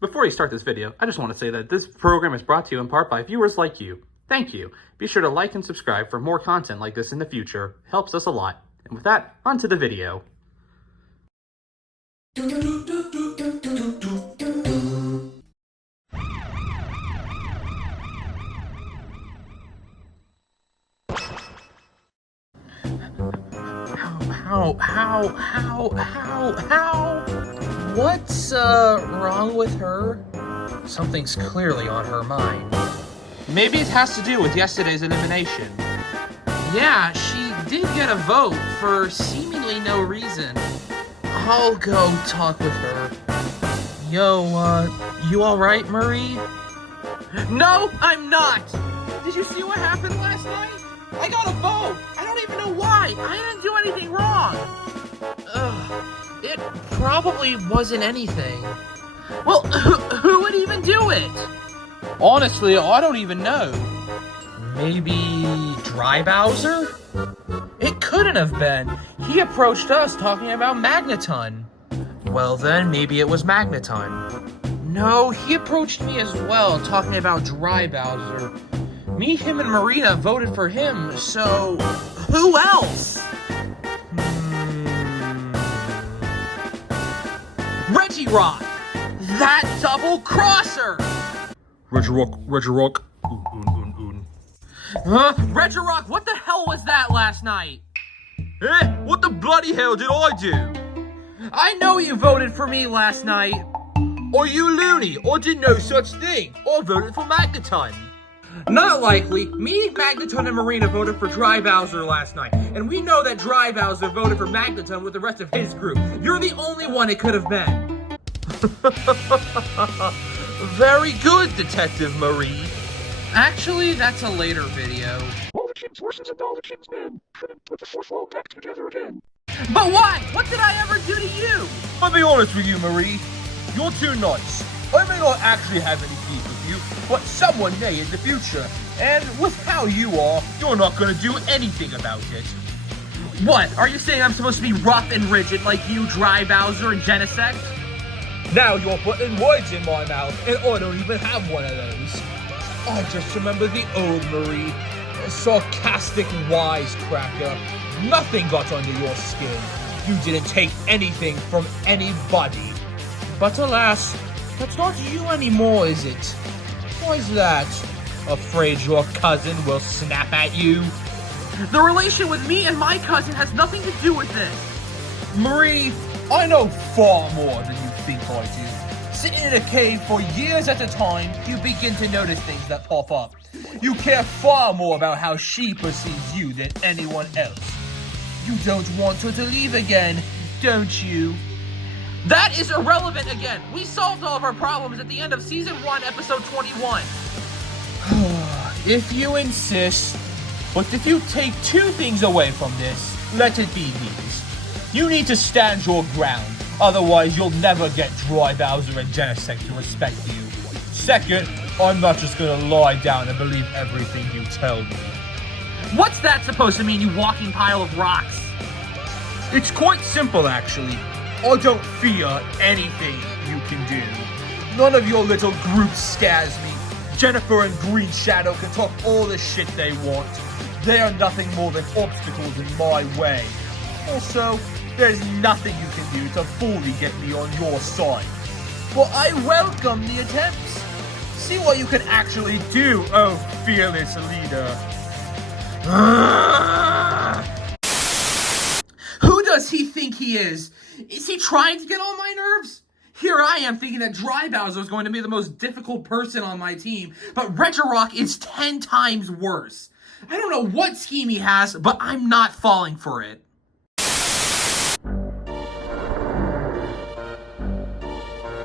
Before you start this video, I just want to say that this program is brought to you in part by viewers like you. Thank you. Be sure to like and subscribe for more content like this in the future. It helps us a lot. And with that, on to the video. How? What's wrong with her? Something's clearly on her mind. Maybe it has to do with yesterday's elimination. Yeah, she did get a vote for seemingly no reason. I'll go talk with her. Yo, you alright, Marie? No, I'm not! Did you see what happened last night? I got a vote! I don't even know why! I didn't do anything wrong! It probably wasn't anything. Well, who would even do it? Honestly, I don't even know. Maybe Dry Bowser? It couldn't have been. He approached us talking about Magneton. Well then, maybe it was Magneton. No, he approached me as well, talking about Dry Bowser. Me, him, and Marina voted for him, so who else? Reggie Rock! That double crosser! Reggie Rock. Huh? Reggie Rock, what the hell was that last night? What the bloody hell did I do? I know you voted for me last night. Are you loony? I did no such thing. I voted for Magneton. Not likely. Me, Magneton, and Marina voted for Dry Bowser last night. And we know that Dry Bowser voted for Magneton with the rest of his group. You're the only one it could have been. Very good, Detective Marie. Actually, that's a later video. All the king's horses and all the king's men couldn't put the fourth wall back together again. But why? What did I ever do to you? I'll be honest with you, Marie. You're too nice. I may not actually have any beef with you, but someone may in the future. And with how you are, you're not going to do anything about it. What? Are you saying I'm supposed to be rough and rigid like you, Dry Bowser, and Genesect? Now you're putting words in my mouth, and I don't even have one of those. I just remember the old Marie, a sarcastic wisecracker. Nothing got under your skin. You didn't take anything from anybody. But alas, that's not you anymore, is it? Why's that? Afraid your cousin will snap at you? The relation with me and my cousin has nothing to do with this. Marie, I know far more than you think I do. Sitting in a cave for years at a time, you begin to notice things that pop up. You care far more about how she perceives you than anyone else. You don't want her to leave again, don't you? That is irrelevant again. We solved all of our problems at the end of Season 1, Episode 21. If you insist. But if you take two things away from this, let it be these. You need to stand your ground. Otherwise, you'll never get Dry Bowser and Genesect to respect you. Second, I'm not just gonna lie down and believe everything you tell me. What's that supposed to mean, you walking pile of rocks? It's quite simple, actually. I don't fear anything you can do. None of your little group scares me. Jennifer and Green Shadow can talk all the shit they want. They are nothing more than obstacles in my way. Also, there's nothing you can do to fully get me on your side. But I welcome the attempts. See what you can actually do, oh fearless leader. Who does he think he is? Is he trying to get on my nerves? Here I am thinking that Dry Bowser is going to be the most difficult person on my team, but Regirock is 10 times worse. I don't know what scheme he has, but I'm not falling for it.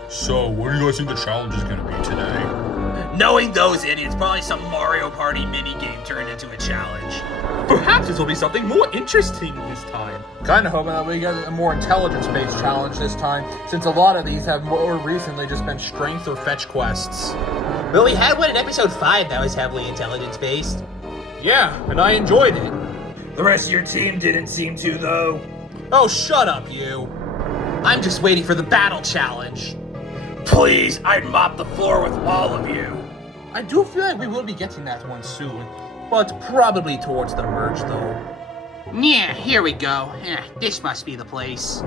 So, what do you guys think the challenge is gonna be today? Knowing those idiots, probably some Mario Party minigame turned into a challenge. Perhaps this will be something more interesting this time. Kinda hoping that we get a more intelligence-based challenge this time, since a lot of these have more recently just been strength or fetch quests. Well, we had one in episode 5 that was heavily intelligence-based. Yeah, and I enjoyed it. The rest of your team didn't seem to, though. Oh, shut up, you. I'm just waiting for the battle challenge. Please, I'd mop the floor with all of you. I do feel like we will be getting that one soon, but probably towards the merge though. Yeah, here we go. This must be the place.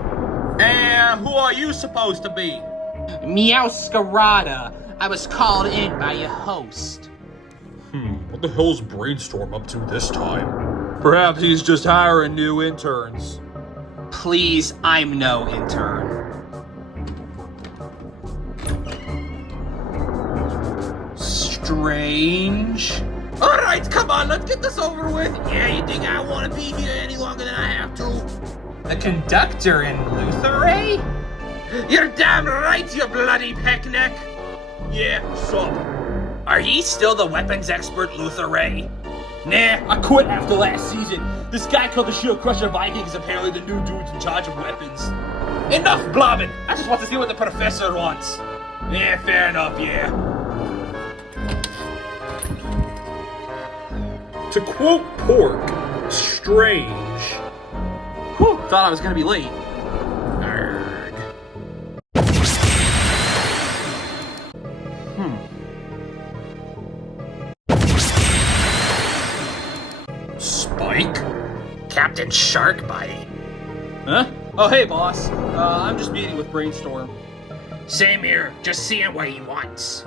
And who are you supposed to be? Meowscarada. I was called in by your host. What the hell's Brainstorm up to this time? Perhaps he's just hiring new interns. Please, I'm no intern. Strange. Alright, come on, let's get this over with. Yeah, you think I want to be here any longer than I have to? The conductor in Lutheray? You're damn right, you bloody peckneck. Yeah, sup? Are ye still the weapons expert, Lutheray? Nah, I quit after last season. This guy called the Shield Crusher Viking is apparently the new dude in charge of weapons. Enough blabbing. I just want to see what the professor wants. Yeah, fair enough, yeah. To quote Pork, strange. Whew, thought I was gonna be late. Arrgh. Spike? Captain Sharkbite. Huh? Oh, hey, boss. I'm just meeting with Brainstorm. Same here, just seeing what he wants.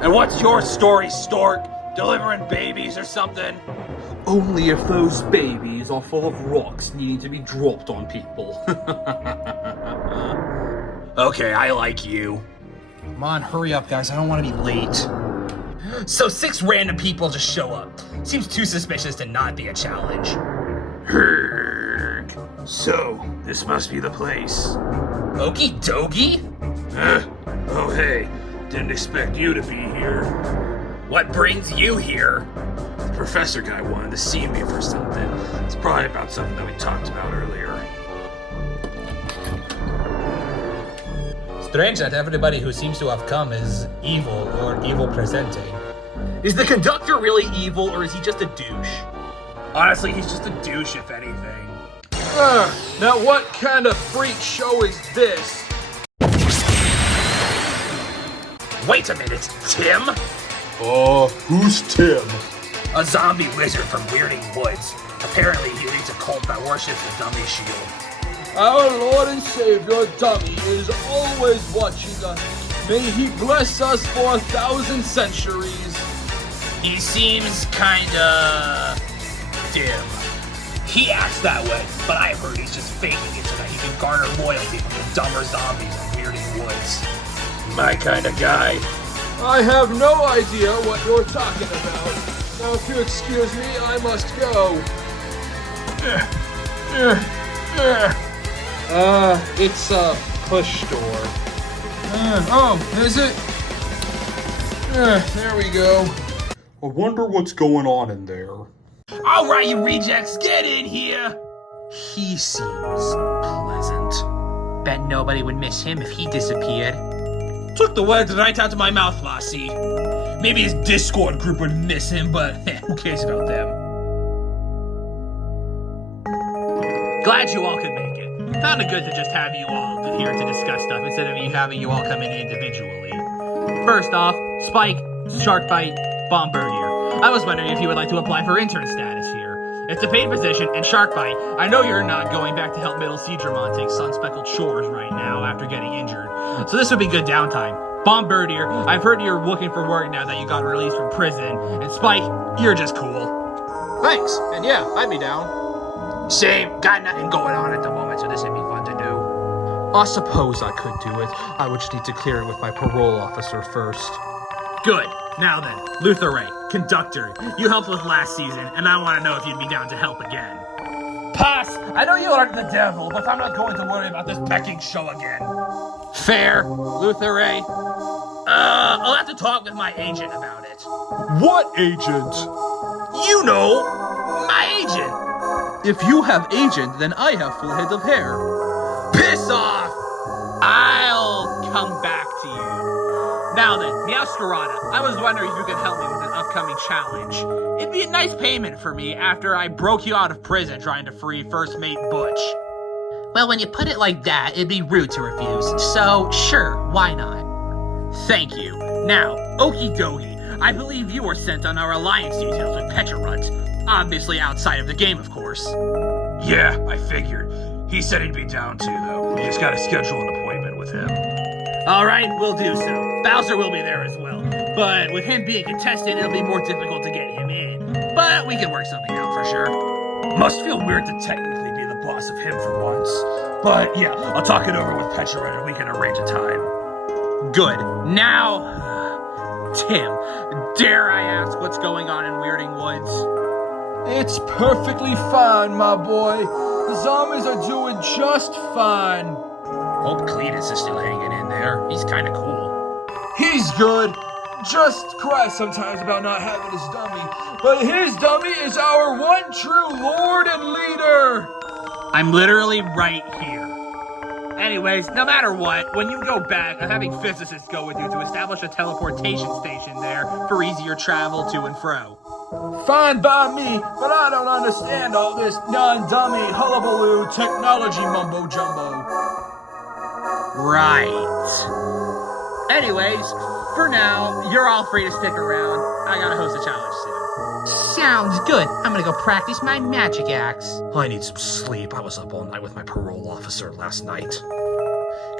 And what's your story, Stork? Delivering babies or something? Only if those babies are full of rocks needing to be dropped on people. Okay, I like you. Come on, hurry up, guys. I don't want to be late. So 6 random people just show up. Seems too suspicious to not be a challenge. So, this must be the place. Okie dokie? Oh, hey. Didn't expect you to be here. What brings you here? The professor guy wanted to see me for something. It's probably about something that we talked about earlier. Strange that everybody who seems to have come is evil or evil presenting. Is the conductor really evil, or is he just a douche? Honestly, he's just a douche, if anything. Now what kind of freak show is this? Wait a minute, Tim? Who's Tim? A zombie wizard from Weirding Woods. Apparently he leads a cult that worships the dummy shield. Our Lord and Savior, Dummy, is always watching us. May he bless us for 1,000 centuries. He seems kinda dim. He acts that way, but I've heard he's just faking it so that he can garner loyalty from the dumber zombies in Weirding Woods. My kind of guy. I have no idea what you're talking about. Now, if you excuse me, I must go. It's a push door. Oh, is it? There we go. I wonder what's going on in there. Alright, you rejects, get in here! He seems pleasant. Bet nobody would miss him if he disappeared. Took the words right out of my mouth, Lassie. Maybe his Discord group would miss him, but who cares about them? Glad you all could make it. Found it good to just have you all here to discuss stuff instead of having you all come in individually. First off, Spike, Sharkbite, Bombardier. I was wondering if you would like to apply for intern status here. It's a paid position, and Sharkbite, I know you're not going back to help Middle Seedramon take sun-speckled shores right now after getting injured, so this would be good downtime. Bombardier, I've heard you're looking for work now that you got released from prison, and Spike, you're just cool. Thanks, and yeah, I'd be down. Same, got nothing going on at the moment, so this would be fun to do. I suppose I could do it. I would just need to clear it with my parole officer first. Good. Now then, Lutheray, conductor, you helped with last season, and I want to know if you'd be down to help again. Pass! I know you are the devil, but I'm not going to worry about this pecking show again. Fair, Lutheray. I'll have to talk with my agent about it. What agent? You know, my agent. If you have agent, then I have full head of hair. Piss off! I'll come back to you. Now then, Meowscarada, I was wondering if you could help me with an upcoming challenge. It'd be a nice payment for me after I broke you out of prison trying to free First Mate Butch. Well, when you put it like that, it'd be rude to refuse. So, sure, why not? Thank you. Now, okie dokie, I believe you were sent on our alliance details with Treacherous. Obviously outside of the game, of course. Yeah, I figured. He said he'd be down too, though. You just gotta schedule an appointment with him. Alright, we'll do so. Bowser will be there as well. But with him being a contestant, it'll be more difficult to get him in. But we can work something out for sure. Must feel weird to technically be the boss of him for once. But yeah, I'll talk it over with Treacherous and we can arrange a time. Good. Now, Tim, dare I ask what's going on in Weirding Woods? It's perfectly fine, my boy. The zombies are doing just fine. Hope Cletus is still hanging in there. He's kind of cool. He's good. Just cries sometimes about not having his dummy. But his dummy is our one true lord and leader. I'm literally right here. Anyways, no matter what, when you go back, I'm having physicists go with you to establish a teleportation station there for easier travel to and fro. Fine by me, but I don't understand all this non-dummy hullabaloo technology mumbo-jumbo. Right. Anyways, for now, you're all free to stick around. I gotta host a challenge soon. Sounds good. I'm gonna go practice my magic axe. I need some sleep. I was up all night with my parole officer last night.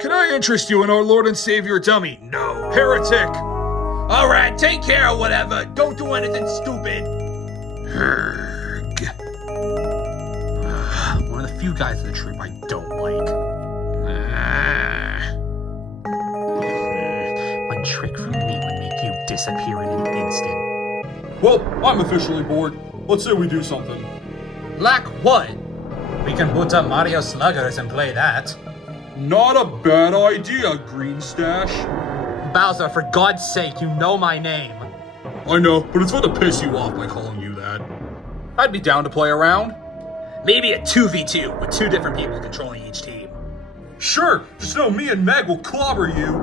Can I interest you in our Lord and Savior dummy? No. Heretic! Alright, take care of whatever. Don't do anything stupid. Herg. One of the few guys in the troop I don't like. One trick from me would make you disappear in an instant. Well, I'm officially bored. Let's say we do something. Like what? We can boot up Mario Sluggers and play that. Not a bad idea, Green Stash. Bowser, for God's sake, you know my name. I know, but it's fun to piss you off by calling you that. I'd be down to play around. Maybe a 2v2 with two different people controlling each team. Sure, just know me and Meg will clobber you.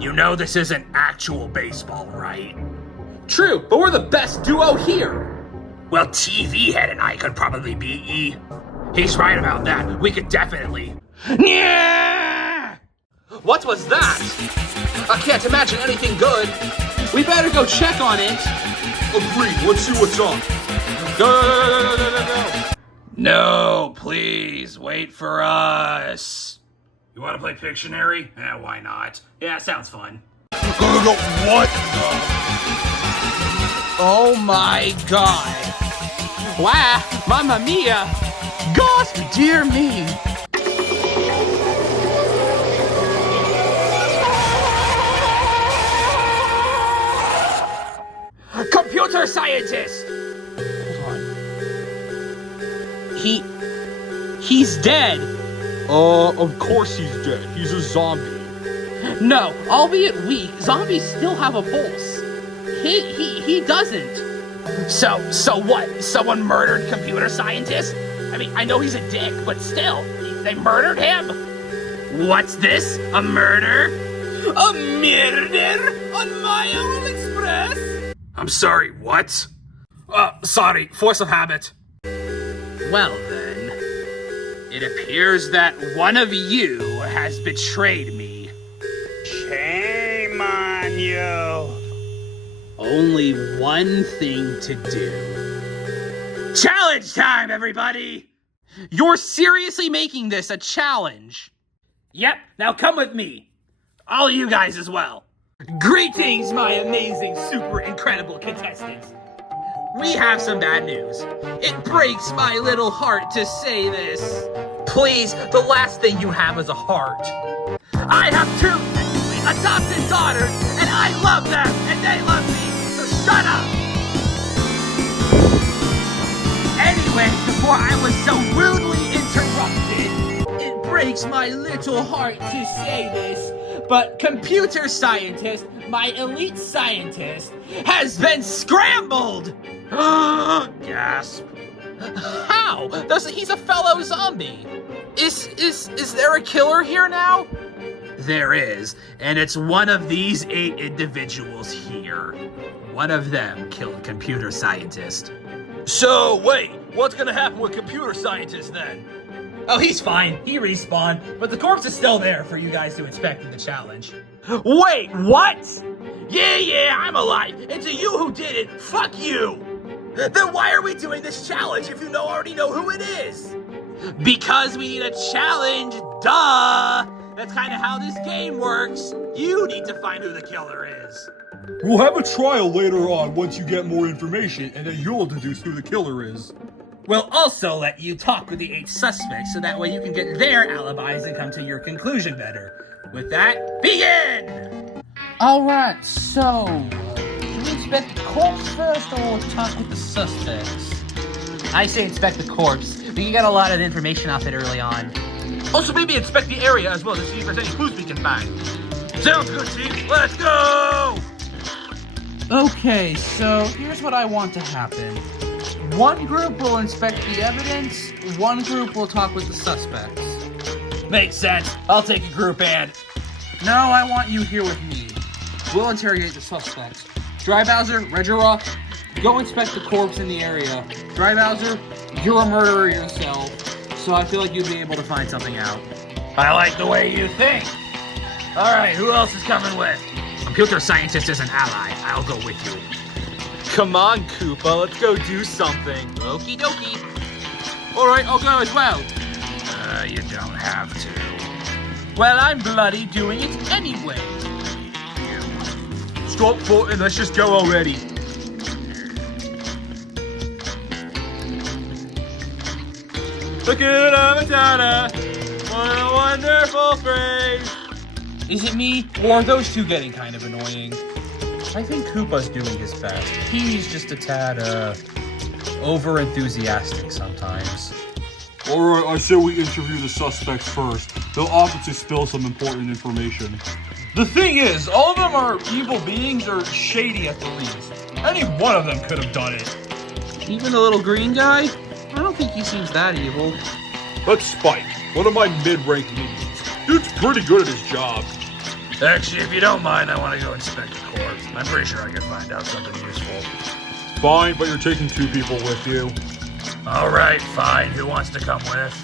You know this isn't actual baseball, right? True, but we're the best duo here. Well, TV Head and I could probably beat ye. He's right about that. We could definitely. Yeah! What was that? I can't imagine anything good. We better go check on it. Agreed, let's see what's up. Go. No, please, wait for us. You want to play Pictionary? Why not? Yeah, sounds fun. Go, what? Oh my god. Wow, mamma mia. Gosh, dear me. Computer scientist! Hold on. He's dead. Of course he's dead. He's a zombie. No, albeit weak, zombies still have a pulse. He doesn't. So what? Someone murdered computer scientist? I mean, I know he's a dick, but still, they murdered him? What's this? A murder? A murder on my own express? I'm sorry, what? Sorry, force of habit. Well then, it appears that one of you has betrayed me. Shame on you. Only one thing to do. Challenge time, everybody! You're seriously making this a challenge? Yep, now come with me. All you guys as well. Greetings, my amazing, super incredible contestants. We have some bad news. It breaks my little heart to say this. Please, the last thing you have is a heart. I have two adopted daughters, and I love them, and they love me, so shut up! Anyway, before I was so rudely interrupted, it breaks my little heart to say this, but computer scientist, my elite scientist, has been scrambled! Gasp. How? He's a fellow zombie. Is there a killer here now? There is, and it's one of these 8 individuals here. One of them killed computer scientist. So, wait, what's gonna happen with computer scientists then? Oh, he's fine. He respawned, but the corpse is still there for you guys to inspect in the challenge. Wait, what? Yeah, I'm alive. It's you who did it. Fuck you. Then why are we doing this challenge if you already know who it is? Because we need a challenge, duh! That's kind of how this game works. You need to find who the killer is. We'll have a trial later on once you get more information, and then you'll deduce who the killer is. We'll also let you talk with the 8 suspects so that way you can get their alibis and come to your conclusion better. With that, begin! Alright, so, should we inspect the corpse first or talk with the suspects? I say inspect the corpse. We can get a lot of information off it early on. Also, maybe inspect the area as well to see if there's any clues we can find. Sounds good, Chief. Let's go! Okay, so here's what I want to happen. One group will inspect the evidence, one group will talk with the suspects. Makes sense. I'll take a group and... No, I want you here with me. We'll interrogate the suspects. Dry Bowser, Regirock, go inspect the corpse in the area. Dry Bowser, you're a murderer yourself, so I feel like you'd be able to find something out. I like the way you think. Alright, who else is coming with? Computer scientist is an ally. I'll go with you. Come on, Koopa, let's go do something. Okie dokie. Alright, I'll go as well. You don't have to. Well, I'm bloody doing it anyway. Stop thoughting, let's just go already. Look at Amatana! What a wonderful phrase! Is it me, or are those two getting kind of annoying? I think Koopa's doing his best. He's just a tad, over-enthusiastic sometimes. Alright, I say we interview the suspects first. They'll obviously spill some important information. The thing is, all of them are evil beings or shady at the least. Any one of them could have done it. Even the little green guy? I don't think he seems that evil. That's Spike, one of my mid-rank minions. Dude's pretty good at his job. Actually, if you don't mind, I want to go inspect the corpse. I'm pretty sure I can find out something useful. Fine, but you're taking 2 people with you. Alright, fine. Who wants to come with?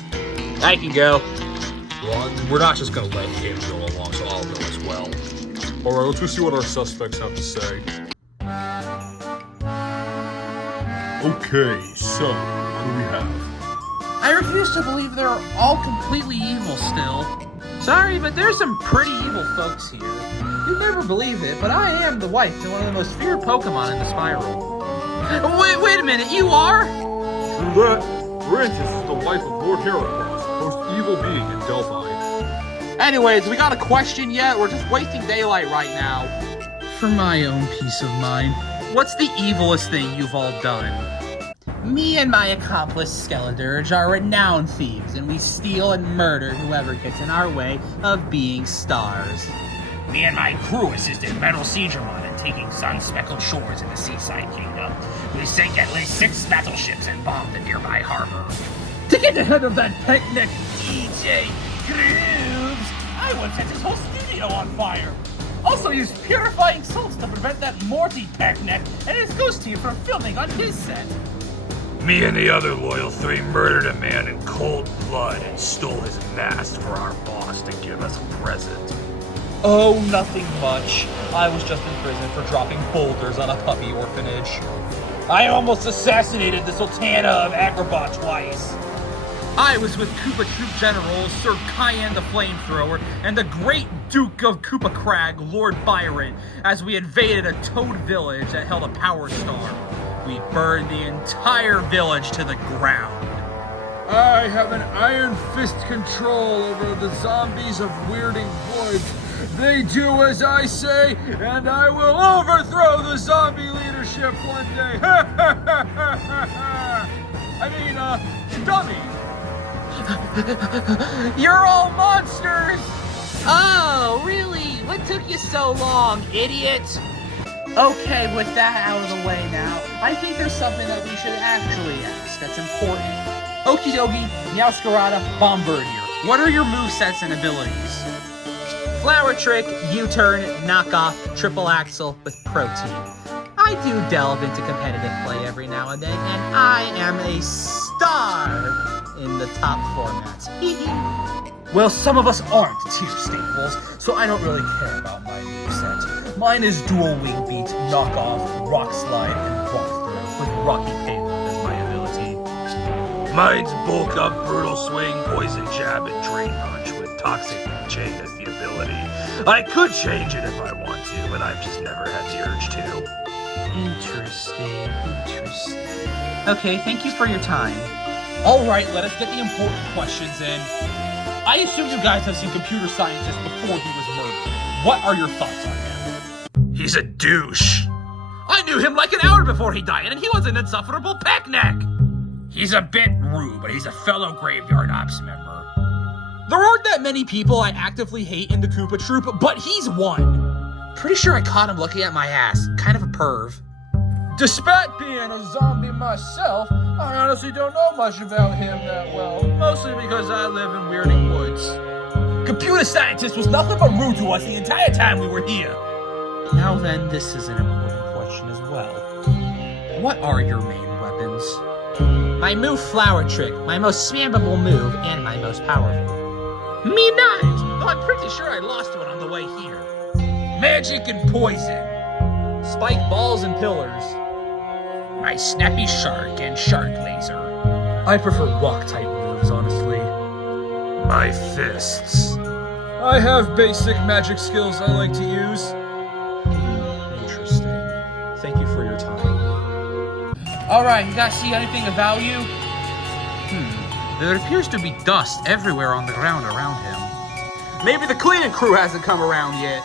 I can go. Well, we're not just gonna let him go along, so I'll go as well. Alright, let's go see what our suspects have to say. Okay, so, what do we have? I refuse to believe they're all completely evil still. Sorry, but there's some pretty evil folks here. You'd never believe it, but I am the wife to one of the most feared Pokemon in the Spiral. Wait a minute, you are? True that. Francis is the wife of Lord Heracross, the most evil being in Delphi. Anyways, we got a question yet? We're just wasting daylight right now. For my own peace of mind, what's the evilest thing you've all done? Me and my accomplice, Skeledirge, are renowned thieves, and we steal and murder whoever gets in our way of being stars. Me and my crew assisted Metal Seedramon in taking sun-speckled shores in the Seaside Kingdom. We sank at least 6 battleships and bombed the nearby harbor. To get ahead of that picnic! DJ Grubs! I once set his whole studio on fire! Also used purifying salts to prevent that Morty peckneck and his ghost team from filming on his set. Me and the other loyal 3 murdered a man in cold blood and stole his mask for our boss to give us a present. Oh, nothing much. I was just in prison for dropping boulders on a puppy orphanage. I almost assassinated the Sultana of Agrabah twice. I was with Koopa Troop General Sir Cayenne the Flamethrower and the great Duke of Koopa Crag, Lord Byron, as we invaded a Toad village that held a power star. We burned the entire village to the ground. I have an iron fist control over the zombies of Weirding Woods. They do as I say, and I will overthrow the zombie leadership one day. Dummy. You're all monsters! Oh, really? What took you so long, idiot? Okay, with that out of the way now, I think there's something that we should actually ask that's important. Okie dokie, Meowscarada, Bombardier. What are your movesets and abilities? Flower trick, U-turn, knockoff, triple axle with protein. I do delve into competitive play every now and then, and I am a star in the top formats. Well, some of us aren't tier staples, so I don't really care about my moveset. Mine is dual wing beat, knockoff, rock slide, and rock throw, with rocky payload as my ability. Mine's bulk up, brutal swing, poison jab, and drain punch with toxic chain as the ability. I could change it if I want to, but I've just never had the urge to. Interesting. Okay, thank you for your time. Alright, let us get the important questions in. I assume you guys have seen Computer Scientist before he was murdered. What are your thoughts on him? He's a douche. I knew him like an hour before he died, and he was an insufferable peckneck. He's a bit rude, but he's a fellow Graveyard Ops member. There aren't that many people I actively hate in the Koopa Troop, but he's one. Pretty sure I caught him looking at my ass. Kind of a perv. Despite being a zombie myself, I honestly don't know much about him that well. Mostly because I live in Weirding Woods. Computer Scientist was nothing but rude to us the entire time we were here. Now then, this is an important question as well. What are your main weapons? My move Flower Trick, my most spammable move, and my most powerful. Me knives, though I'm pretty sure I lost one on the way here. Magic and poison. Spike balls and pillars. My snappy shark and shark laser. I prefer rock-type moves, honestly. My fists. I have basic magic skills I like to use. Interesting. Thank you for your time. Alright, you guys see anything of value? There appears to be dust everywhere on the ground around him. Maybe the cleaning crew hasn't come around yet.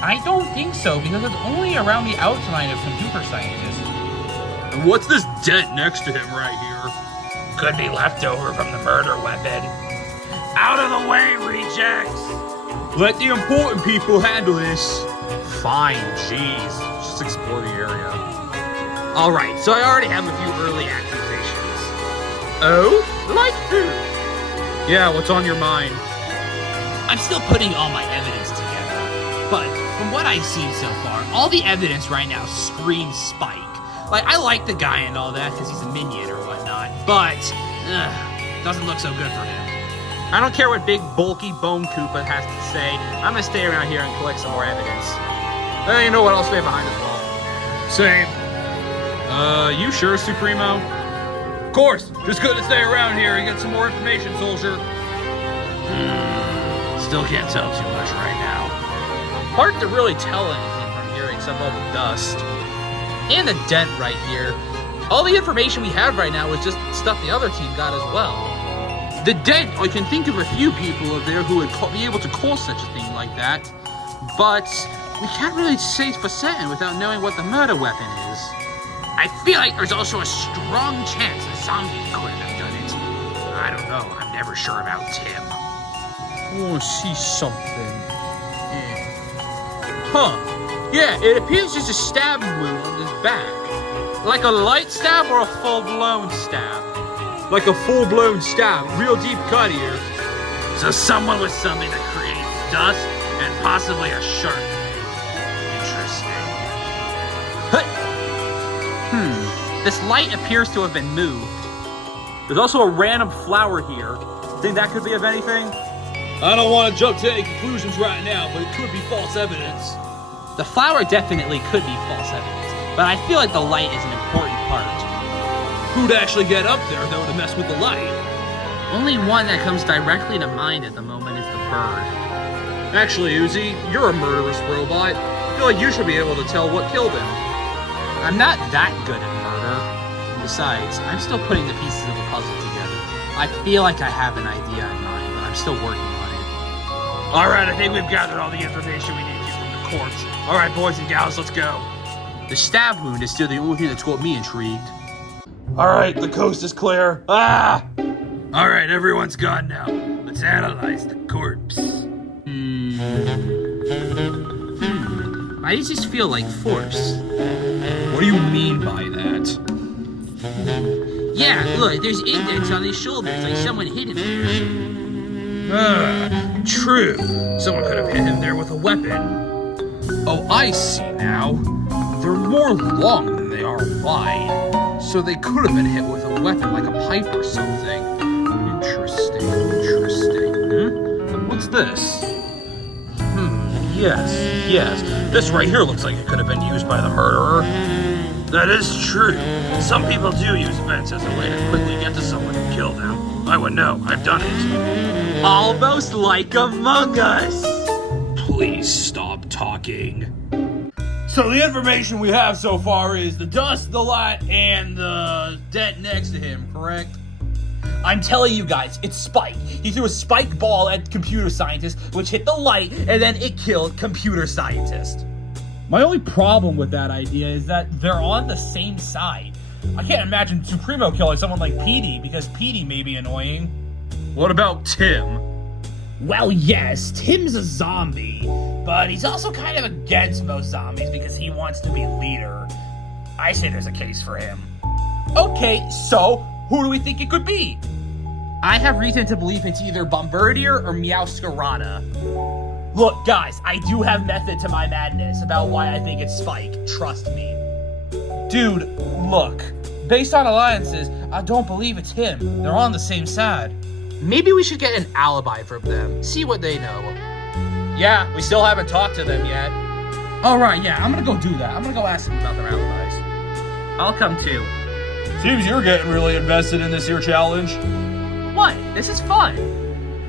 I don't think so, because it's only around the outline of Computer Scientist. And what's this dent next to him right here? Could be leftover from the murder weapon. Out of the way, rejects! Let the important people handle this. Fine, jeez. Just explore the area. Alright, so I already have a few early accusations. Oh? Like who? Yeah, what's on your mind? I'm still putting all my evidence together, but from what I've seen so far, all the evidence right now screams Spike. Like, I like the guy and all that because he's a minion or whatnot, but doesn't look so good for him. I don't care what big, bulky Bone Koopa has to say. I'm gonna stay around here and collect some more evidence. You know what? I'll stay behind as well. Same. You sure, Supremo? Of course, just good to stay around here and get some more information, soldier. Still can't tell too much right now. Hard to really tell anything from here except all the dust. And the dent right here. All the information we have right now is just stuff the other team got as well. The dent, I can think of a few people over there who would be able to cause such a thing like that. But we can't really say for certain without knowing what the murder weapon is. I feel like there's also a strong chance a zombie could have done it. I don't know, I'm never sure about Tim. I want to see something. Huh. Yeah, it appears just a stab wound on his back. Like a light stab or a full-blown stab? Like a full-blown stab. Real deep cut here. So someone with something that creates dust and possibly a shark. Interesting. This light appears to have been moved. There's also a random flower here. Think that could be of anything? I don't want to jump to any conclusions right now, but it could be false evidence. The flower definitely could be false evidence, but I feel like the light is an important part. Who'd actually get up there, though, to mess with the light? Only one that comes directly to mind at the moment is the bird. Actually, Uzi, you're a murderous robot. I feel like you should be able to tell what killed him. I'm not that good at murder. Besides, I'm still putting the pieces of the puzzle together. I feel like I have an idea in mind, but I'm still working on it. Alright, I think we've gathered all the information we need to from the corpse. Alright, boys and gals, let's go. The stab wound is still the only thing that's got me intrigued. Alright, the coast is clear. Ah! Alright, everyone's gone now. Let's analyze the corpse. Why does this feel like force? What do you mean by that? Yeah, look, there's indents on his shoulders, like someone hit him there. True. Someone could have hit him there with a weapon. Oh, I see now. They're more long than they are wide. So they could have been hit with a weapon like a pipe or something. Interesting. What's this? Yes. This right here looks like it could have been used by the murderer. That is true. Some people do use vents as a way to quickly get to someone and kill them. I would know. I've done it. Almost like Among Us. Please stop talking. So the information we have so far is the dust, the light, and the dent next to him, correct? I'm telling you guys, it's Spike. He threw a spike ball at computer scientist, which hit the light, and then it killed computer scientist. My only problem with that idea is that they're on the same side. I can't imagine Supremo killing someone like Petey, because Petey may be annoying. What about Tim? Well, yes, Tim's a zombie, but he's also kind of against most zombies because he wants to be leader. I say there's a case for him. Okay, so who do we think it could be? I have reason to believe it's either Bombardier or Meowscarada. Look, guys, I do have method to my madness about why I think it's Spike. Trust me. Dude, look. Based on alliances, I don't believe it's him. They're on the same side. Maybe we should get an alibi from them. See what they know. Yeah, we still haven't talked to them yet. Alright, yeah, I'm gonna go do that. I'm gonna go ask them about their alibis. I'll come too. Seems you're getting really invested in this here challenge. What? This is fun.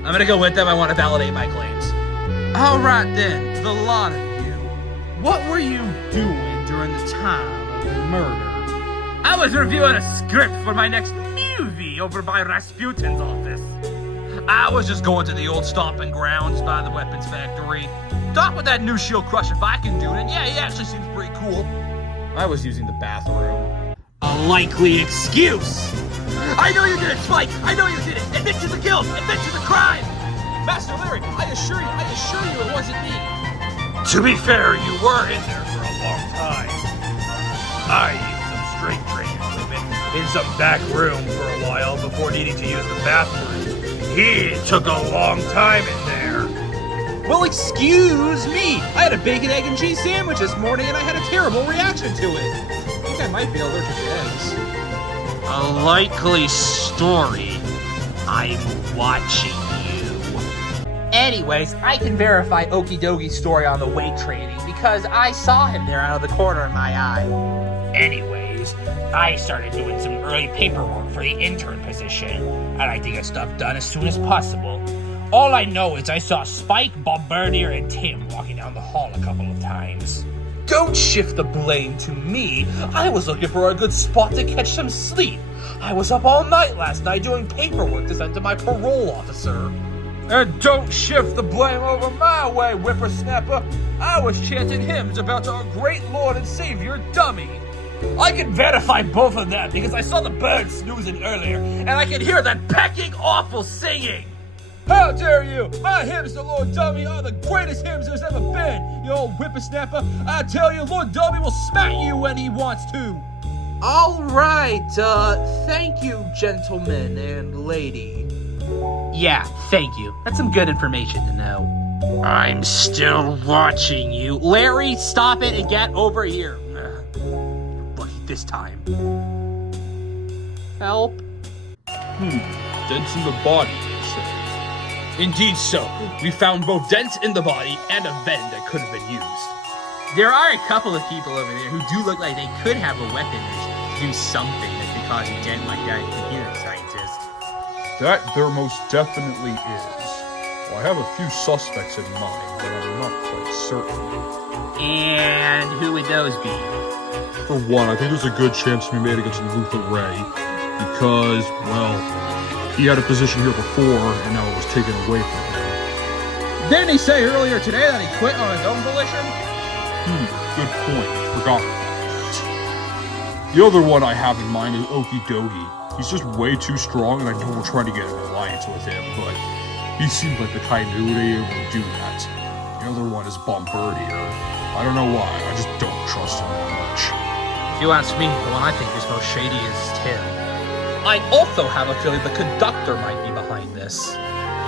I'm gonna go with them. I want to validate my claims. Alright then, the lot of you. What were you doing during the time of the murder? I was reviewing a script for my next movie over by Rasputin's office. I was just going to the old stomping grounds by the weapons factory. Talk with that new shield crusher Viking dude, and yeah, he actually seems pretty cool. I was using the bathroom. A likely excuse. I know you did it, Spike. I know you did it. Admit to the guilt. Admit to the crime. Master Larry, I assure you it wasn't me. To be fair, you were in there for a long time. I used some strength training equipment in some back room for a while before needing to use the bathroom. He took a long time in there. Well, excuse me. I had a bacon, egg, and cheese sandwich this morning, and I had a terrible reaction to it. I think I might be allergic to eggs. A likely story. I'm watching you. Anyways, I can verify Okie Doki's story on the weight training because I saw him there out of the corner of my eye. Anyways, I started doing some early paperwork for the intern position, and I to get stuff done as soon as possible. All I know is I saw Spike, Bombardier, and Tim walking down the hall a couple of times. Don't shift the blame to me. I was looking for a good spot to catch some sleep. I was up all night last night doing paperwork to send to my parole officer. And don't shift the blame over my way, whippersnapper. I was chanting hymns about our great Lord and Savior, Dummy. I can verify both of them because I saw the bird snoozing earlier, and I can hear that pecking awful singing. How dare you! My hymns to Lord Dummy are the greatest hymns there's ever been, you old whippersnapper! I tell you, Lord Dummy will smack you when he wants to! Alright, thank you, gentlemen and lady. Yeah, thank you. That's some good information to know. I'm still watching you. Larry, stop it and get over here. Lucky this time. Help. Dents in the body, you say? Indeed so. We found both dents in the body and a vent that could have been used. There are a couple of people over there who do look like they could have a weapon or do something that could cause a dent like that computer scientist. That there most definitely is. Well, I have a few suspects in mind, but I'm not quite certain. And who would those be? For one, I think there's a good chance to be made against Luther Ray, because, well, he had a position here before, and now it was taken away from him. Didn't he say earlier today that he quit on his own volition? Good point. Forgot about that. The other one I have in mind is Okie Dokie. He's just way too strong, and I know we're trying to get an alliance with him, but he seemed like the kind who would be able to do that. The other one is Bombardier. I don't know why, I just don't trust him that much. If you ask me, the one I think is most shady is Tim. I also have a feeling the conductor might be behind this.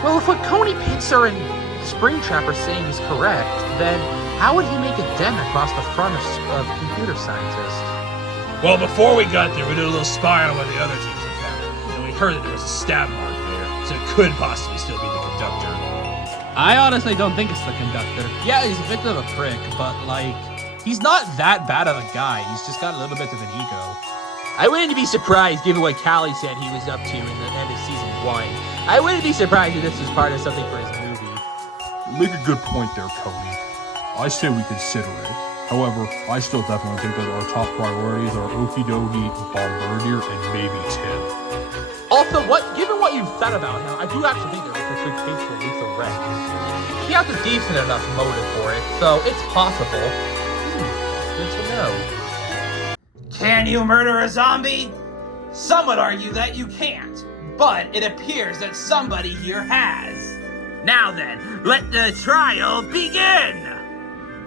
Well, if what Coney Pizza and Springtrap are saying is correct, then how would he make a dent across the front of Computer Scientist? Well, before we got there, we did a little spy on what the other teams had found, and we heard that there was a stab mark there, so it could possibly still be the conductor. I honestly don't think it's the conductor. Yeah, he's a bit of a prick, but like, he's not that bad of a guy. He's just got a little bit of an ego. I wouldn't be surprised, given what Callie said he was up to in the end of season 1. I wouldn't be surprised if this was part of something for his movie. You make a good point there, Cody. I say we consider it. However, I still definitely think that our top priorities are Okie Dokie, Bombardier, and maybe Tim. Also, given what you've said about him, I do actually think there is a good case for Lisa Red. He has a decent enough motive for it, so it's possible. Good to know. Can you murder a zombie? Some would argue that you can't, but it appears that somebody here has. Now then, let the trial begin!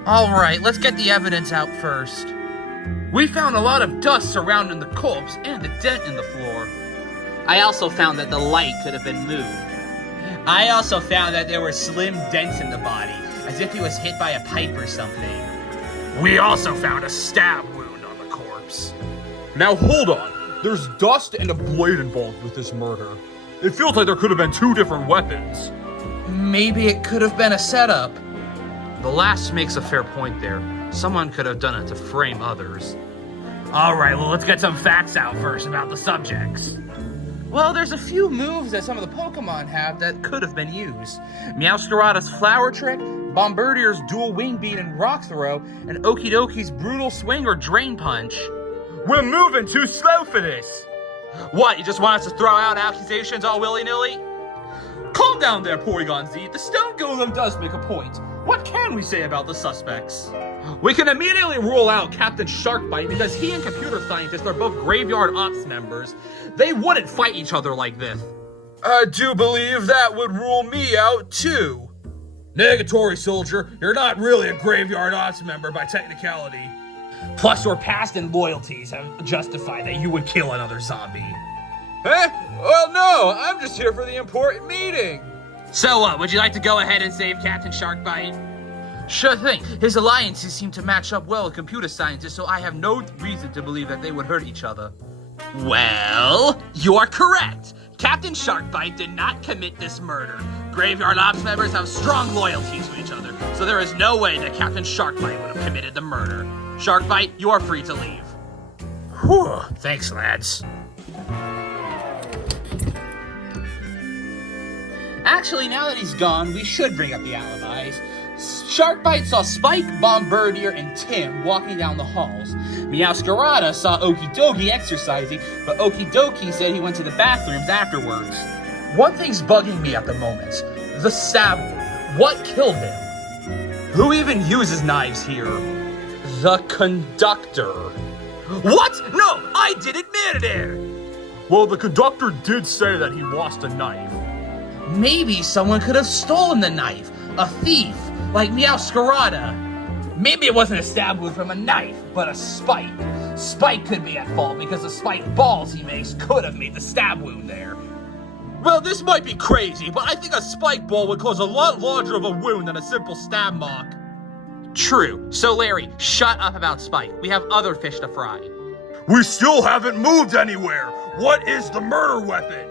Alright, let's get the evidence out first. We found a lot of dust surrounding the corpse and a dent in the floor. I also found that the light could have been moved. I also found that there were slim dents in the body, as if he was hit by a pipe or something. We also found a stab wound on the corpse. Now hold on. There's dust and a blade involved with this murder. It feels like there could have been 2 different weapons. Maybe it could have been a setup. The last makes a fair point there. Someone could have done it to frame others. Alright, well, let's get some facts out first about the subjects. Well, there's a few moves that some of the Pokemon have that could have been used. Meowscarada's Flower Trick, Bombardier's Dual Wing Beat and Rock Throw, and Okie Dokie's Brutal Swing or Drain Punch. We're moving too slow for this. What, you just want us to throw out accusations all willy-nilly? Calm down there, Porygon Z. The Stone Golem does make a point. What can we say about the suspects? We can immediately rule out Captain Sharkbite because he and Computer Scientist are both Graveyard Ops members. They wouldn't fight each other like this. I do believe that would rule me out, too. Negatory, soldier. You're not really a Graveyard Ops member by technicality. Plus, your past and loyalties have justified that you would kill another zombie. Eh? Well, no. I'm just here for the important meeting. So what, would you like to go ahead and save Captain Sharkbite? Sure thing. His alliances seem to match up well with Computer Scientists, so I have no reason to believe that they would hurt each other. Well, you are correct. Captain Sharkbite did not commit this murder. Graveyard Ops members have strong loyalties to each other, so there is no way that Captain Sharkbite would have committed the murder. Sharkbite, you are free to leave. Whew. Thanks, lads. Actually, now that he's gone, we should bring up the alibis. Sharkbite saw Spike, Bombardier, and Tim walking down the halls. Meowscarada saw Okie Dokie exercising, but Okie Dokie said he went to the bathrooms afterwards. One thing's bugging me at the moment. The stab wound. What killed him? Who even uses knives here? The conductor. What? No, I didn't murder! Well, the conductor did say that he lost a knife. Maybe someone could have stolen the knife. A thief, like Meowscarada. Maybe it wasn't a stab wound from a knife, but a spike. Spike could be at fault because the spike balls he makes could have made the stab wound there. Well, this might be crazy, but I think a spike ball would cause a lot larger of a wound than a simple stab mark. True. So Larry, shut up about Spike. We have other fish to fry. We still haven't moved anywhere. What is the murder weapon?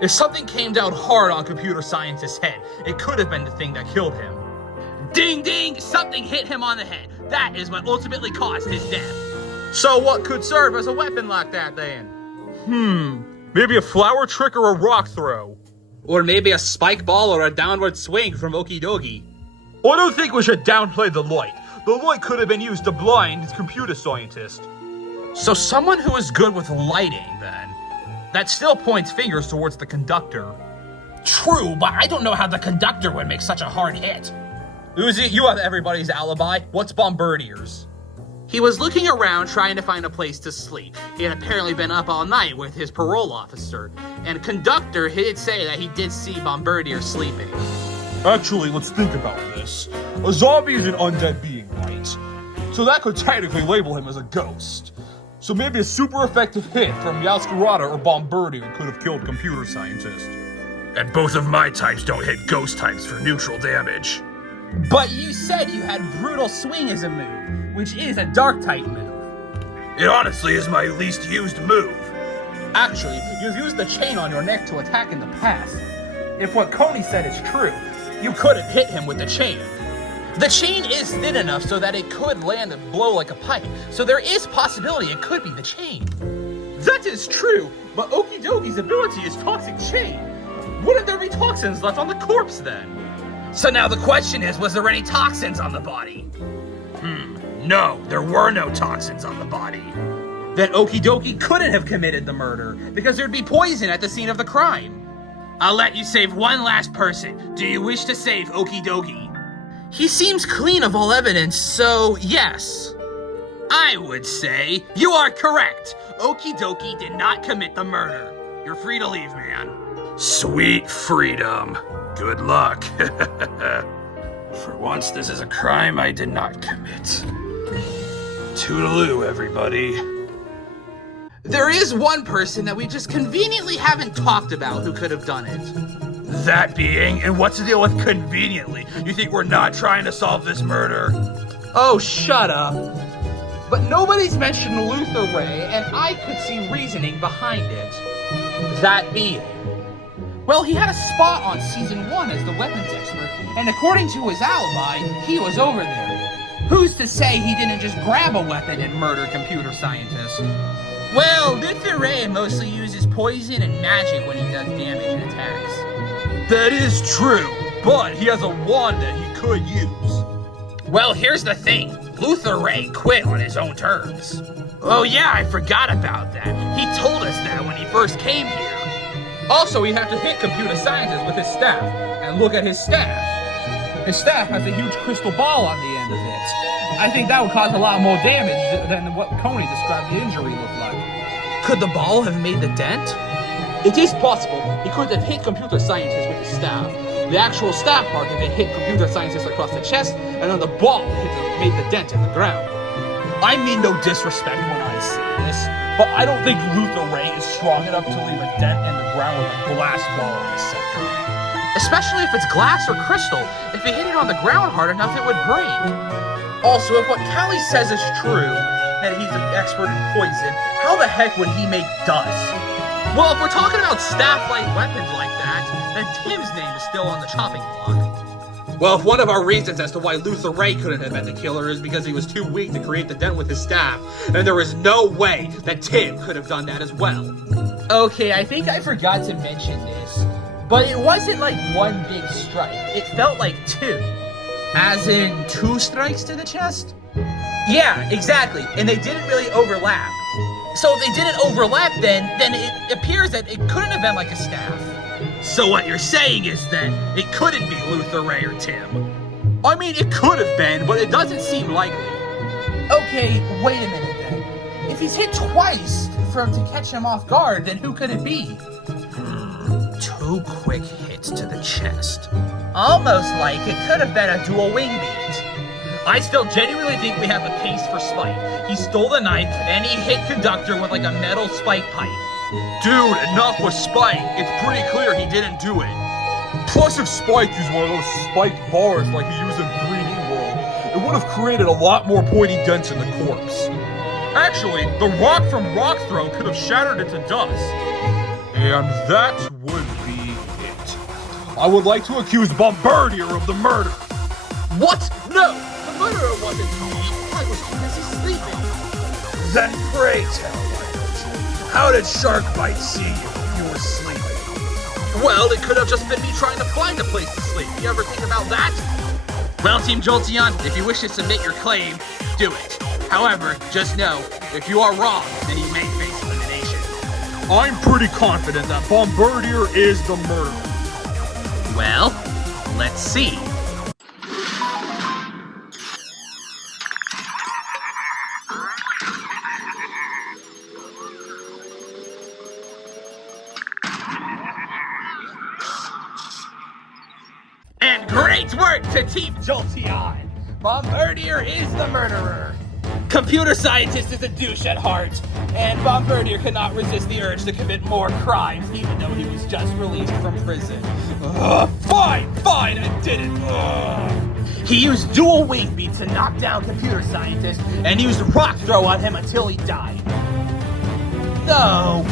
If something came down hard on Computer Scientist's head, it could have been the thing that killed him. Ding ding! Something hit him on the head. That is what ultimately caused his death. So what could serve as a weapon like that then? Maybe a flower trick or a rock throw. Or maybe a spike ball or a downward swing from Okie Dokie. I don't think we should downplay the light. The light could have been used to blind the Computer Scientist. So someone who is good with lighting, then. That still points fingers towards the conductor. True, but I don't know how the conductor would make such a hard hit. Uzi, you have everybody's alibi. What's Bombardier's? He was looking around trying to find a place to sleep. He had apparently been up all night with his parole officer. And conductor did say that he did see Bombardier sleeping. Actually, let's think about this. A zombie is an undead being, right? So that could technically label him as a ghost. So maybe a super effective hit from Meowscarada or Bombardier could have killed Computer Scientist. And both of my types don't hit ghost types for neutral damage. But you said you had Brutal Swing as a move, which is a dark type move. It honestly is my least used move. Actually, you've used the chain on your neck to attack in the past. If what Coney said is true, You could have hit him with the chain. The chain is thin enough so that it could land and blow like a pipe, so there is possibility it could be the chain. That is true, but Okie Doki's ability is Toxic Chain. Wouldn't there be toxins left on the corpse then? So now the question is, was there any toxins on the body? No, there were no toxins on the body. Then Okie Doki couldn't have committed the murder, because there'd be poison at the scene of the crime. I'll let you save one last person. Do you wish to save Okie Doki? He seems clean of all evidence, so yes. I would say you are correct. Okie Doki did not commit the murder. You're free to leave, man. Sweet freedom. Good luck. For once, this is a crime I did not commit. Toodaloo, everybody. There is one person that we just conveniently haven't talked about who could have done it. That being, and what's the deal with conveniently? You think we're not trying to solve this murder? Oh, shut up. But nobody's mentioned Luther Ray, and I could see reasoning behind it. That being, well, he had a spot on Season 1 as the weapons expert, and according to his alibi, he was over there. Who's to say he didn't just grab a weapon and murder computer scientists? Well, Luther Ray mostly uses poison and magic when he does damage and attacks. That is true, but he has a wand that he could use. Well, here's the thing. Luther Ray quit on his own terms. Oh yeah, I forgot about that. He told us that when he first came here. Also, we have to hit computer scientists with his staff, and look at his staff. His staff has a huge crystal ball on the end of it. I think that would cause a lot more damage than what Coney described the injury looked like. Could the ball have made the dent? It is possible he could have hit computer scientists with his staff. The actual staff part of it hit computer scientists across the chest, and then the ball made the dent in the ground. I mean no disrespect when I say this, but I don't think Luther Ray is strong enough to leave a dent in the ground with a glass ball in the center. Especially if it's glass or crystal. If he hit it on the ground hard enough, it would break. Also, if what Callie says is true, that he's an expert in poison, how the heck would he make dust? Well, if we're talking about staff-like weapons like that, then Tim's name is still on the chopping block. Well, if one of our reasons as to why Luther Ray couldn't have been the killer is because he was too weak to create the dent with his staff, then there is no way that Tim could have done that as well. Okay, I think I forgot to mention this, but it wasn't like one big strike. It felt like two. As in 2 strikes to the chest? Yeah, exactly, and they didn't really overlap. So if they didn't overlap, then it appears that it couldn't have been like a staff. So what you're saying is that it couldn't be Luther Ray or Tim. I mean, it could have been, but it doesn't seem likely. Okay, wait a minute then. If he's hit twice to catch him off guard, then who could it be? 2 quick hits to the chest. Almost like it could have been a dual wing beat. I still genuinely think we have a case for Spike. He stole the knife, and he hit Conductor with like a metal spike pipe. Dude, enough with Spike. It's pretty clear he didn't do it. Plus, if Spike used one of those spiked bars like he used in 3D World, it would have created a lot more pointy dents in the corpse. Actually, the rock from Rock Throw could have shattered it to dust. And that would be it. I would like to accuse Bombardier of the murder. What? No! The murderer wasn't me. I was too busy sleeping. Then pray tell, how did Sharkbite see you when you were sleeping? Well, it could have just been me trying to find a place to sleep. You ever think about that? Well, Team Jolteon, if you wish to submit your claim, do it. However, just know, if you are wrong, then you may face elimination. I'm pretty confident that Bombardier is the murderer. Well, let's see. And great work to Team Jolteon! Bombardier is the murderer! Computer scientist is a douche at heart, and Bombardier could not resist the urge to commit more crimes, even though he was just released from prison. Fine, I did it. He used dual wing beat to knock down computer scientist, and used rock throw on him until he died. Though,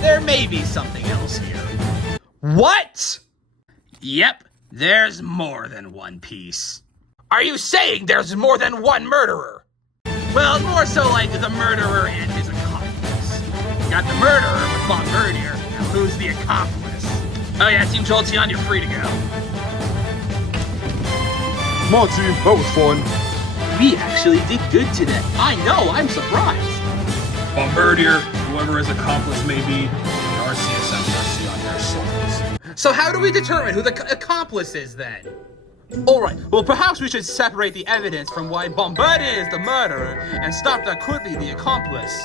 there may be something else here. What? Yep, There's more than one piece. Are you saying there's more than one murderer? Well, more so like the murderer and his accomplice. Got the murderer with Bombardier. Now who's the accomplice? Oh yeah, Team Jolteon, you're free to go. Monty, that was fun. We actually did good today. I know, I'm surprised. Bombardier, whoever his accomplice may be, RCS have mercy on their souls. So how do we determine who the accomplice is then? Alright, well perhaps we should separate the evidence from why Bombardier is the murderer and stop that could be the accomplice.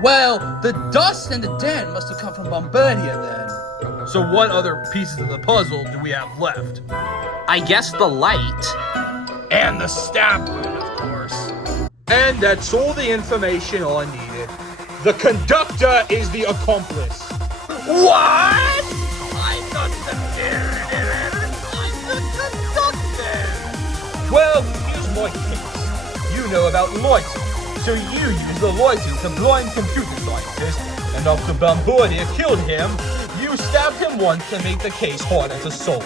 Well, the dust and the dent must have come from Bombardier then. So what other pieces of the puzzle do we have left? I guess the light. And the stab wound, of course. And that's all the information I needed. The conductor is the accomplice. What? I'm not the murderer. I'm the conductor. Well, here's my case. You know about loitering, so you use the loiter to blind computer scientist, and after Bombardier killed him, you stabbed him once to make the case harder to solve.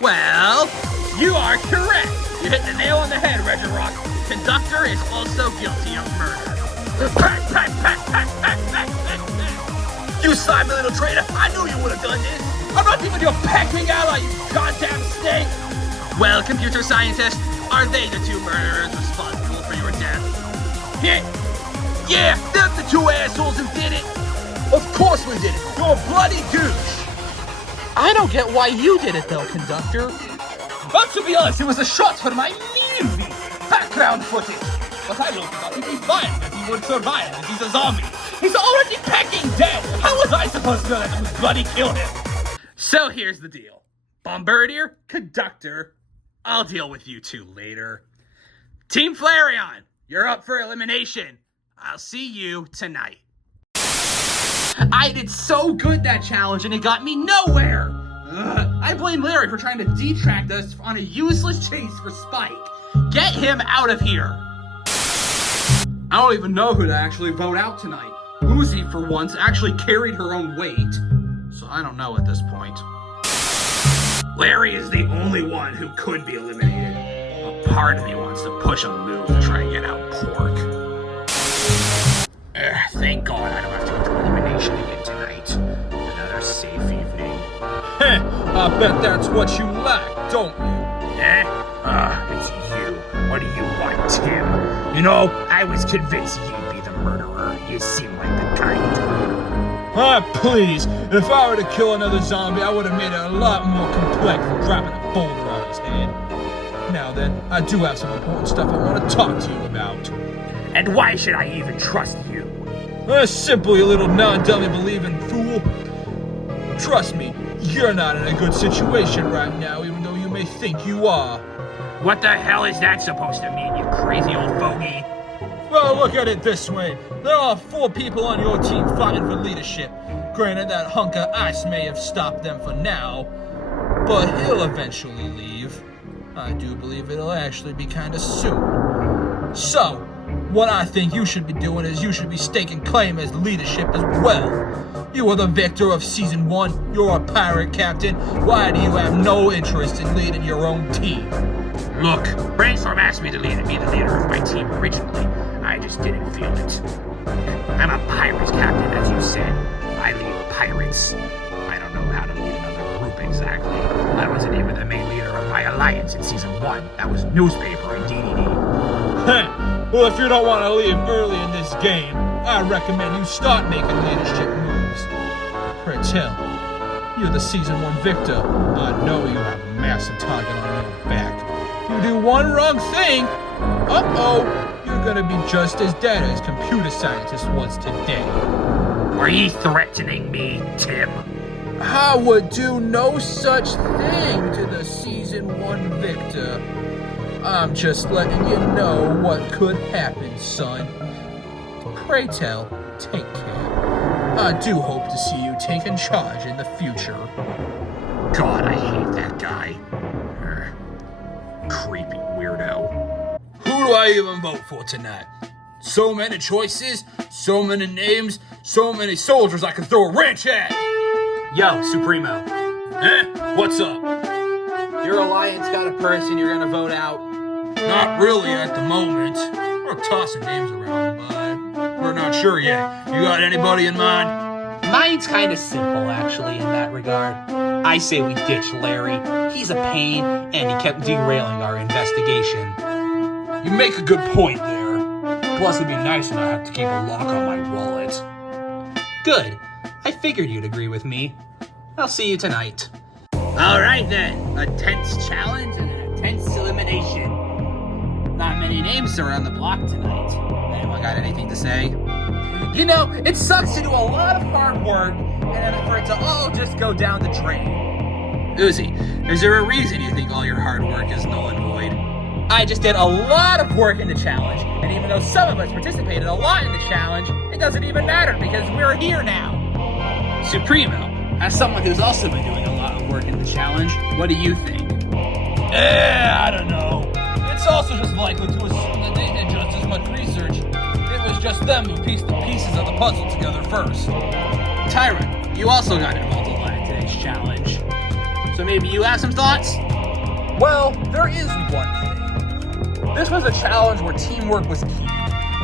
Well, you are correct. You hit the nail on the head, Regirock. Conductor is also guilty of murder. You slimy little traitor. I knew you would have done this. I'm not even your pecking ally, you goddamn snake. Well, computer scientist, are they the two murderers responsible for your death? Yeah, them the two assholes who did it. Of course we did it. You're a bloody douche. I don't get why you did it though, conductor. But to be honest, it was a shot for my movie background footage. But I don't think he'd be fine that he would survive if he's a zombie. He's already pecking dead. How was I supposed to know that it was bloody kill him? So here's the deal. Bombardier, conductor, I'll deal with you two later. Team Flareon, you're up for elimination. I'll see you tonight. I did so good that challenge and it got me nowhere. I blame Larry for trying to detract us on a useless chase for Spike. Get him out of here. I don't even know who to actually vote out tonight. Uzi, for once, actually carried her own weight. So I don't know at this point. Larry is the only one who could be eliminated. But part of me wants to push a move to try and get out Pork. Thank God I don't have to go to elimination again tonight. Another safe evening. I bet that's what you like, don't you? It's you. What do you want, Tim? You know, I was convinced you'd be the murderer. You seem like the kind. Please. If I were to kill another zombie, I would have made it a lot more complex than dropping a boulder on his head. Now then, I do have some important stuff I want to talk to you about. And why should I even trust you? Simply a little non-dummy believing fool. Trust me, you're not in a good situation right now, even though you may think you are. What the hell is that supposed to mean, you crazy old fogey? Well, look at it this way. There are 4 people on your team fighting for leadership. Granted, that hunk of ice may have stopped them for now, but he'll eventually leave. I do believe it'll actually be kinda soon. So, what I think you should be doing is you should be staking claim as leadership as well. You are the victor of Season 1, you're a pirate captain. Why do you have no interest in leading your own team? Look, Brainstorm asked me to be the leader of my team originally. I just didn't feel it. I'm a pirates captain, as you said. I lead pirates. I don't know how to lead another group exactly. I wasn't even the main leader of my alliance in Season 1. That was newspaper and DDD. Well, if you don't want to leave early in this game, I recommend you start making leadership moves. Pray tell, you're the Season 1 victor. I know you have a massive target on your back. You do one wrong thing, you're gonna be just as dead as computer scientist was today. Are you threatening me, Tim? I would do no such thing to the Season 1 victor. I'm just letting you know what could happen, son. Pray tell, take care. I do hope to see you taking charge in the future. God, I hate that guy. Creepy weirdo. Who do I even vote for tonight? So many choices, so many names, so many soldiers I can throw a wrench at. Yo, Supremo. What's up? Your alliance got a person you're gonna vote out? Not really at the moment. We're tossing names around, but we're not sure yet. You got anybody in mind? Mine's kind of simple, actually, in that regard. I say we ditch Larry. He's a pain, and he kept derailing our investigation. You make a good point there. Plus, it'd be nice to not have to keep a lock on my wallet. Good. I figured you'd agree with me. I'll see you tonight. Alright then, a tense challenge and a tense elimination. Not many names are on the block tonight. Anyone got anything to say? You know, it sucks to do a lot of hard work and then for it to all just go down the drain. Uzi, is there a reason you think all your hard work is null and void? I just did a lot of work in the challenge, and even though some of us participated a lot in the challenge, it doesn't even matter because we're here now. Supremo, as someone who's also been doing a lot of work in the challenge, what do you think? I don't know. It's also just likely to assume that they did just as much research. It was just them who pieced the pieces of the puzzle together first. Tyron, you also got involved a lot in today's challenge. So maybe you have some thoughts? Well, there is one thing. This was a challenge where teamwork was key.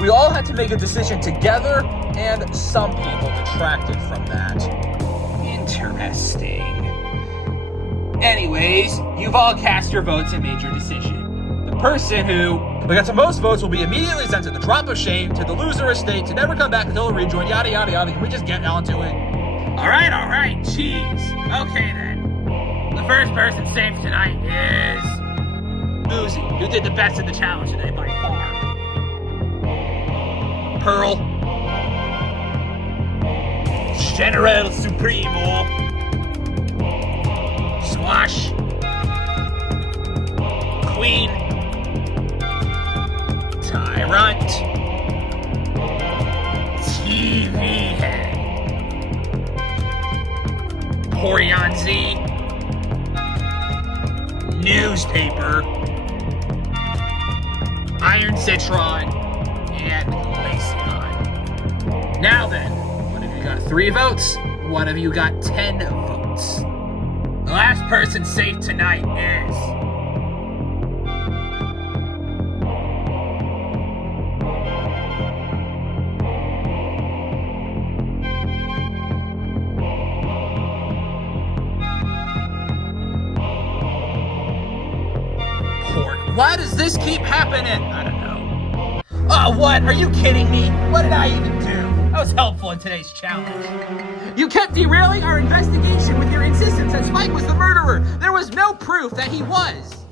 We all had to make a decision together, and some people detracted from that. Interesting. Anyways, you've all cast your votes and made your decision. The person who gets the most votes will be immediately sent to the drop of shame, to the loser estate, to never come back until a rejoin, yada yada yada. Can we just get on to it? Alright, jeez. Okay then. The first person saved tonight is Uzi, who did the best in the challenge today by far. Pearl. General Supremo. Squash. Queen. Tyrant. TV Head. Poryanzi. Newspaper. Iron Citron. And Glaceon. Now then, one of you got 3 votes, one of you got 10 votes. The last person safe tonight is... Why does this keep happening? I don't know. Oh, what? Are you kidding me? What did I even do? I was helpful in today's challenge. You kept derailing our investigation with your insistence that Spike was the murderer. There was no proof that he was.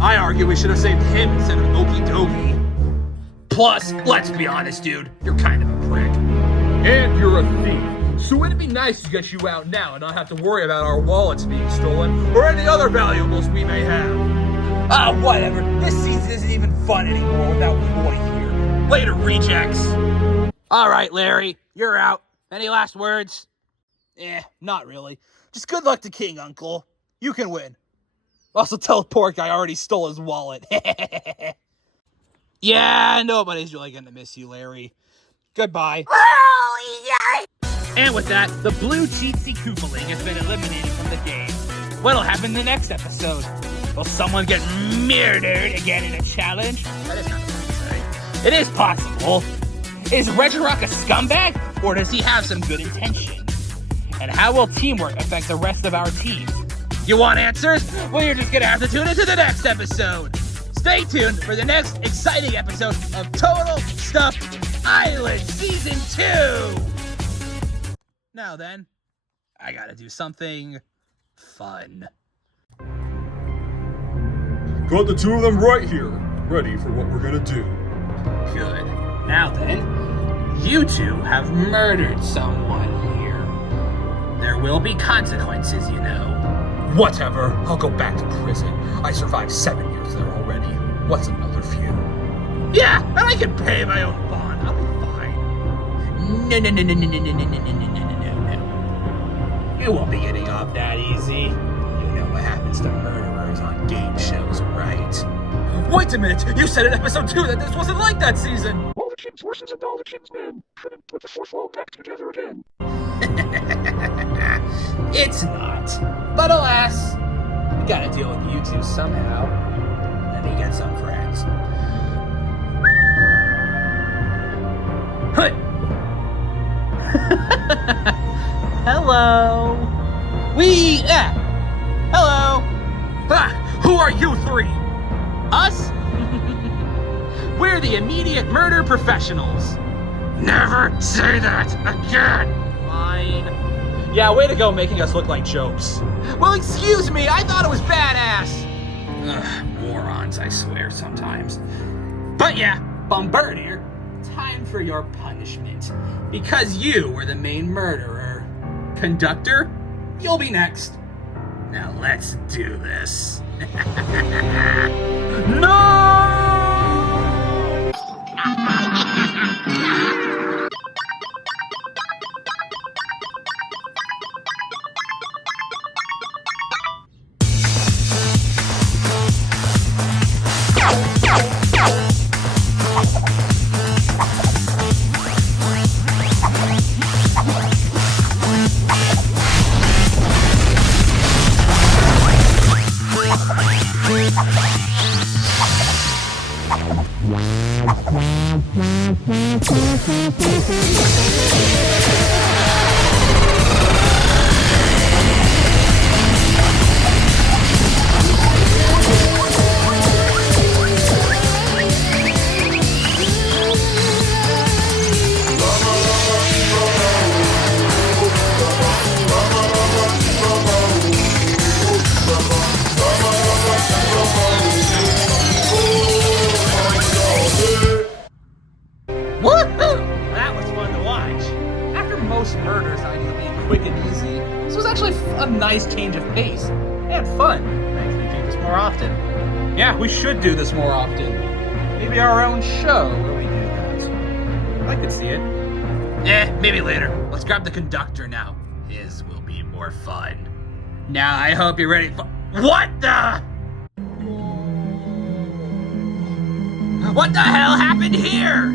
I argue we should have saved him instead of Okie Dokie. Plus, let's be honest, dude, you're kind of a prick. And you're a thief. So it'd be nice to get you out now and not have to worry about our wallets being stolen or any other valuables we may have. Ah, whatever. This season isn't even fun anymore without Boy here. Later, rejects. All right, Larry, you're out. Any last words? Not really. Just good luck to King, Uncle. You can win. Also tell Pork I already stole his wallet. Yeah, nobody's really gonna miss you, Larry. Goodbye. And with that, the blue Cheatsy Koopaling has been eliminated from the game. What'll happen in the next episode? Will someone get murdered again in a challenge? That is kind of fun to say. It is possible. Is Regirock a scumbag, or does he have some good intentions? And how will teamwork affect the rest of our teams? You want answers? Well, you're just gonna have to tune into the next episode. Stay tuned for the next exciting episode of Total Stuff Island Season 2! Now then, I gotta do something fun. Got the 2 of them right here, ready for what we're gonna do. Good. Now then, you 2 have murdered someone here. There will be consequences, you know. Whatever, I'll go back to prison. I survived 7 years there already. What's another few? Yeah, and I can pay my own bond. I'll be fine. No. You won't be getting off that easy. You know what happens to murderers on game shows, right? Wait a minute, you said in episode 2 that this wasn't like that season! All the king's horses and all the king's men couldn't put the fourth wall back together again. It's not. But alas, We gotta deal with you two somehow. Let me get some friends. Hello. Hello. Who are you three? Us? We're the immediate murder professionals. Never say that again! Fine. Yeah, way to go making us look like jokes. Well, excuse me, I thought it was badass. Morons, I swear, sometimes. But yeah, Bombardier, time for your punishment. Because you were the main murderer. Conductor, you'll be next. Now let's do this. No! That was fun to watch. After most murders ideally quick and easy, this was actually a nice change of pace and fun. Thanks, we do this more often. Yeah, we should do this more often. Maybe our own show where we do that. I could see it. Maybe later. Let's grab the conductor now. His will be more fun. Now I hope you're ready for... What the? What the hell happened here?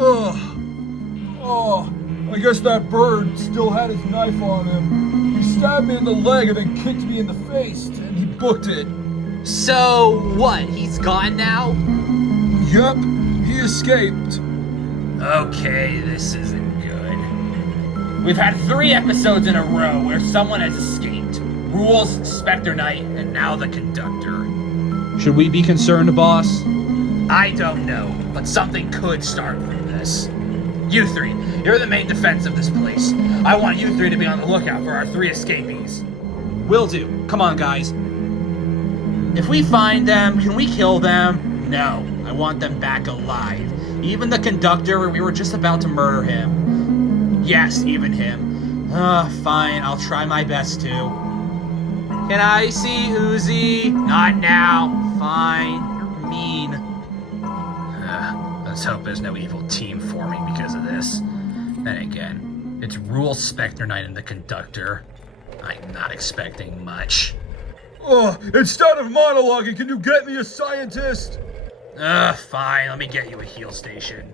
Oh, I guess that bird still had his knife on him. He stabbed me in the leg and then kicked me in the face, and he booked it. So, what? He's gone now? Yep, he escaped. Okay, this isn't good. We've had 3 episodes in a row where someone has escaped. Rules, Spectre Knight, and now the conductor. Should we be concerned, boss? I don't know, but something could start from this. You 3, you're the main defense of this place. I want you 3 to be on the lookout for our 3 escapees. Will do. Come on, guys. If we find them, can we kill them? No, I want them back alive. Even the conductor, we were just about to murder him. Yes, even him. Fine, I'll try my best to. Can I see Uzi? Not now. Fine, you're mean. Let's hope there's no evil team forming because of this. Then again, it's Rule, Spectre Knight, and the conductor. I'm not expecting much. Instead of monologuing, can you get me a scientist? Fine, let me get you a heal station.